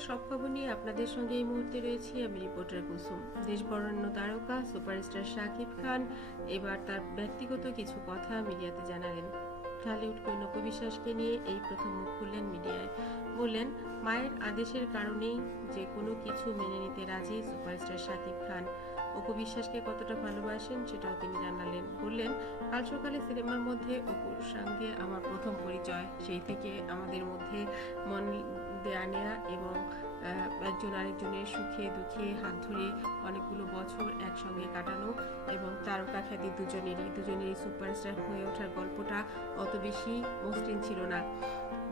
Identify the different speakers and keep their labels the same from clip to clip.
Speaker 1: সব খবর নিয়ে আপনাদের সঙ্গে এই মুহূর্তে রয়েছি। আমি রিপোর্টার কুসুম। দেশ বরেণ্য তারকা, সুপারস্টার শাকিব খান। এবার তার ব্যক্তিগত কিছু কথা মিডিয়াতে জানালেন। ঢালিউড কৈন বিশ্বাসকে নিয়ে এই প্রথম মুখ খুললেন মিডিয়ায়। বললেন, মায়ের আদেশের কারণেই যে কোনো কিছু মেনে নিতে রাজি সুপারস্টার শাকিব খান। অপু বিশ্বাসকে কতটা ভালোবাসেন সেটাও তিনি জানালেন। বললেন, কাল সকালে সিনেমার মধ্যে অপুর সঙ্গে আমার প্রথম পরিচয়। সেই থেকে আমাদের মধ্যে মন দেয়া নেয়া এবং একজন আরেকজনের সুখে দুঃখে হাত ধরে অনেকগুলো বছর একসঙ্গে কাটানো এবং তারকা খ্যাতি দুজনেরই দুজনেরই সুপারস্টার হয়ে ওঠার গল্পটা অত বেশি মসৃণ ছিল না।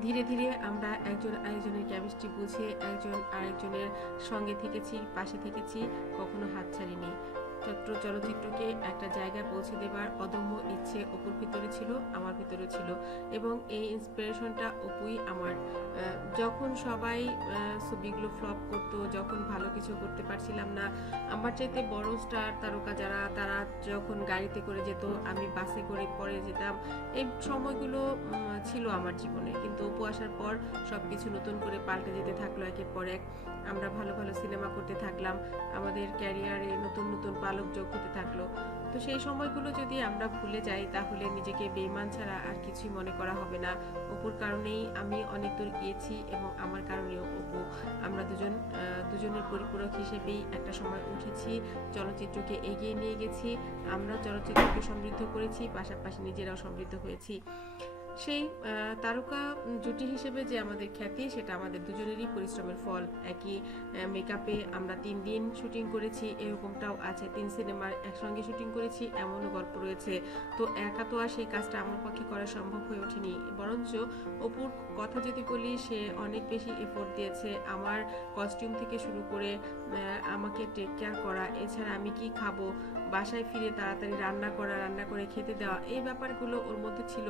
Speaker 1: ধীরে ধীরে আমরা একজন আরেকজনের কেমিস্ট্রি বুঝে একজন আরেকজনের সঙ্গে থেকেছি, পাশে থেকেছি, কখনো হাত ছাড়িনি। চট্ট চলচ্চিত্রকে একটা জায়গায় পৌঁছে দেবার অদম্য ইচ্ছে অপুর ভিতরে ছিল, আমার ভিতরে ছিল এবং এই ইন্সপিরেশনটা অপুই আমার। যখন সবাই ছবিগুলো ফ্লপ করতো, যখন ভালো কিছু করতে পারছিলাম না, আমার চাইতে বড় স্টার তারকা যারা, তারা যখন গাড়িতে করে যেত, আমি বাসে করে পরে যেতাম, এই সময়গুলো ছিল আমার জীবনে। কিন্তু অপু আসার পর সব কিছু নতুন করে পাল্টে যেতে থাকল একের পর এক। আমরা ভালো ভালো সিনেমা করতে থাকলাম, আমাদের ক্যারিয়ারে নতুন নতুন পালক যোগ হতে থাকল। তো সেই সময়গুলো যদি আমরা ভুলে যাই, তাহলে নিজেকে বেইমান ছাড়া আর কিছুই মনে করা হবে না। অপুর কারণেই আমি অনেক দূর গিয়েছি এবং আমার কারণেও অপু। আমরা দুজন দুজনের পরিপূরক হিসেবেই একটা সময় উঠেছি, চলচ্চিত্রকে এগিয়ে নিয়ে গেছি। আমরা চলচ্চিত্রকে সমৃদ্ধ করেছি, পাশাপাশি নিজেরাও সমৃদ্ধ হয়েছি। সেই তারকা জুটি হিসেবে যে আমাদের খ্যাতি, সেটা আমাদের দুজনেরই পরিশ্রমের ফল। একই মেকআপে আমরা তিন দিন শুটিং করেছি, এরকমটাও আছে। তিন সিনেমার একসঙ্গে শুটিং করেছি, এমনও গল্প রয়েছে। তো একা তো আর সেই কাজটা আমার পক্ষে করা সম্ভব হয়ে ওঠেনি। বরঞ্চ অপুর কথা যদি বলি, সে অনেক বেশি এফোর্ট দিয়েছে আমার কস্টিউম থেকে শুরু করে আমাকে টেক কেয়ার করা। এছাড়া আমি কি খাব, বাসায় ফিরে তাড়াতাড়ি রান্না করা, রান্না করে খেতে দেওয়া, এই ব্যাপারগুলো ওর মধ্যে ছিল।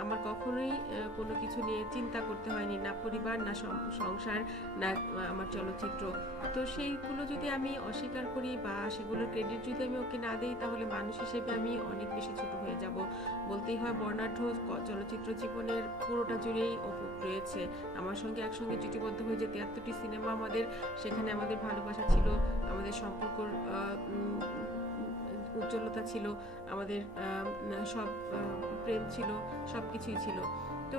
Speaker 1: আমার কখনোই কোনো কিছু নিয়ে চিন্তা করতে হয়নি না পরিবার না সংসার না আমার চলচ্চিত্র। তো সেইগুলো যদি আমি অস্বীকার করি বা সেগুলোর ক্রেডিট যদি আমি ওকে না দিই তাহলে মানুষ হিসেবে আমি অনেক বেশি ছোট হয়ে যাব। বলতেই হয় বর্ণাঢ্য চলচ্চিত্র জীবনের পুরোটা জুড়েই অপু রয়েছে। আমার সঙ্গে একসঙ্গে জুটিবদ্ধ হয়ে যে তিয়াত্তরটি সিনেমা আমাদের সেখানে আমাদের ভালোবাসা ছিল আমাদের উম, উজ্জ্বলতা ছিল, আমাদের সব প্রেম ছিল সব কিছুই ছিল। তো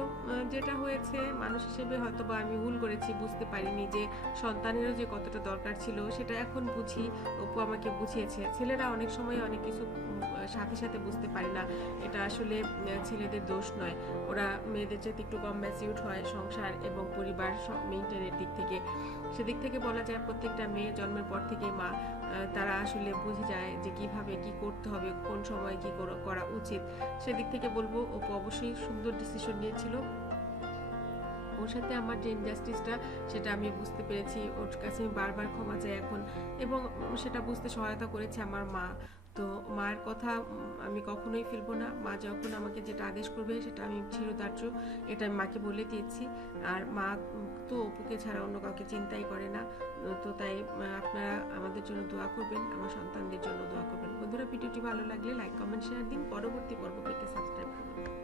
Speaker 1: যেটা হয়েছে, মানুষ হিসেবে হয়তো বা আমি ভুল করেছি, বুঝতে পারিনি যে সন্তানেরও যে কতটা দরকার ছিল, সেটা এখন বুঝি, অপু আমাকে বুঝিয়েছে। ছেলেরা অনেক সময় অনেক কিছু সাথে সাথে বুঝতে পারে না। এটা আসলে ছেলেদের দোষ নয়। ওরা মেয়েদের চাইতে একটু কম ম্যাচিউড হয় সংসার এবং পরিবার মেনটেনের দিক থেকে। সেদিক থেকে বলা যায় প্রত্যেকটা মেয়ে জন্মের পর থেকেই মা তারা আসলে বুঝে যায় যে কীভাবে কি করতে হবে, কোন সময় কি করা- উচিত। সেদিক থেকে বলব, অপু অবশ্যই সুন্দর ডিসিশন নিয়েছিল। ওর সাথে আমার যে ইনজাস্টিসটা সেটা আমি বুঝতে পেরেছি। ওর কাছে আমি বারবার ক্ষমা চাই এখন। এবং সেটা বুঝতে সহায়তা করেছে আমার মা। তো মায়ের কথা আমি কখনোই ফেলব না। মা যখন আমাকে যেটা আদেশ করবে সেটা আমি চিরদার্য, এটা আমি মাকে বলে দিয়েছি। আর মা তো অপুকে ছাড়া অন্য কাউকে চিন্তাই করে না। তো তাই আপনারা আমাদের জন্য দোয়া করবেন, আমার সন্তানদের জন্য দোয়া করবেন। বন্ধুরা, ভিডিওটি ভালো লাগলে লাইক কমেন্ট শেয়ার দিন। পরবর্তী পর্ব পেতে সাবস্ক্রাইব করুন।